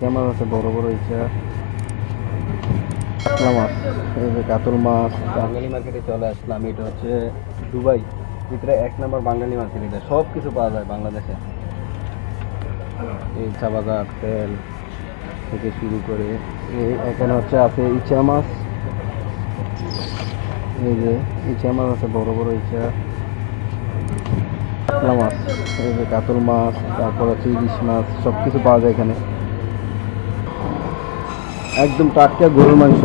মাছ আছে বড় বড় ইচ্ছা মাছ, এই যে কাতল মাছ। বাঙালি মার্কেটে চলে আসলাম। এটা হচ্ছে দুবাই ভিতরে 1 নম্বর বাঙালি মার্কেট। এটা সব কিছু পাওয়া যায় বাংলাদেশে। এই চা বাজার তেল থেকে শুরু করে এখানে হচ্ছে আছে ইচা মাছ। এই যে ইচা মাছ আছে বড় বড় ইচা মাছ, এই যে কাতল মাছ, তারপর হচ্ছে ইলিশ মাছ, সব কিছু পাওয়া যায় এখানে। একদম টাটকা গরুর মাংস,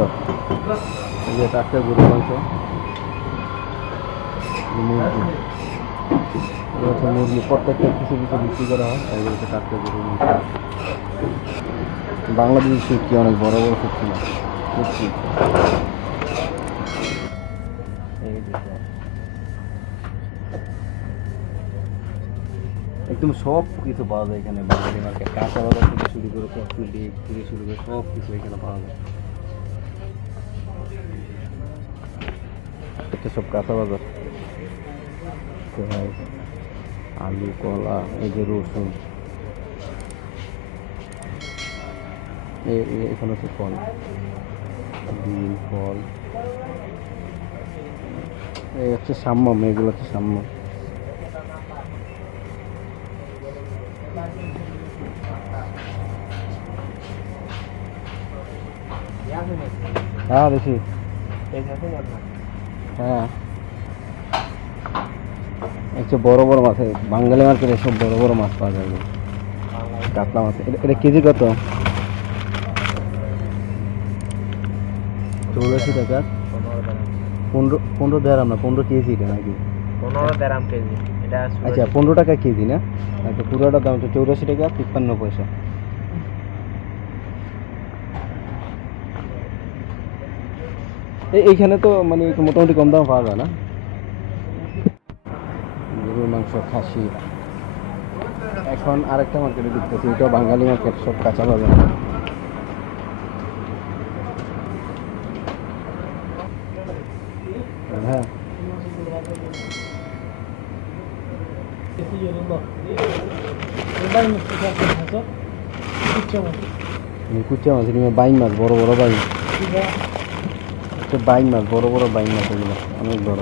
এই যে টাটকা গরুর মাংস, মুরগি, হচ্ছে মুরগি প্রত্যেকটা কিছু কিছু বিক্রি করা হয়। এগুলো হচ্ছে টাটকা গরুর মাংস। বাংলাদেশি শুটকি, অনেক বড় বড় শুটকি মাছ, শুটকি। এই যে একদম সব কিছু পাওয়া যায় এখানে বাঙালি মার্কেট। কাঁচা বাজার থেকে শুরু করে কসমেটিক থেকে শুরু করে সব কিছু এখানে পাওয়া যায়। এটা সব কাঁচা বাজার। পেঁয়াজ, আলু, কলা, এই যে রসুন, এখানে হচ্ছে ফল, ডিম, ফল, এই হচ্ছে সাম্যম, এগুলো হচ্ছে সাম্যম। হ্যাঁ দেখি, হ্যাঁ হচ্ছে বড় বড় মাছ। বাঙালি মার্কেটে সব বড় বড় মাছ পাওয়া যায়। কাতলা মাছ এটা কেজি কত? 84 টাকা। 15 দেড়াম না, 15 কেজি এটা নাকি? 15 কেজি এটা। আচ্ছা 15 টাকা কেজি না? আচ্ছা পুরোটার দাম হচ্ছে 84 টাকা 53 পয়সা। এইখানে তো মানে একটু মোটামুটি কম দাম পাওয়া যায় না? গরুর মাংস, খাসি। এখন আরেকটা মার্কেটে ঢুকতেছি, এটা বাঙালি মার্কেট, সব কাঁচা বাজার। হ্যাঁ কুচা মাছ, বাইং মাছ, বড় বড় বাইং, বাইং মাছ, বড় বড় বাইং মাছ, এগুলো অনেক বড়।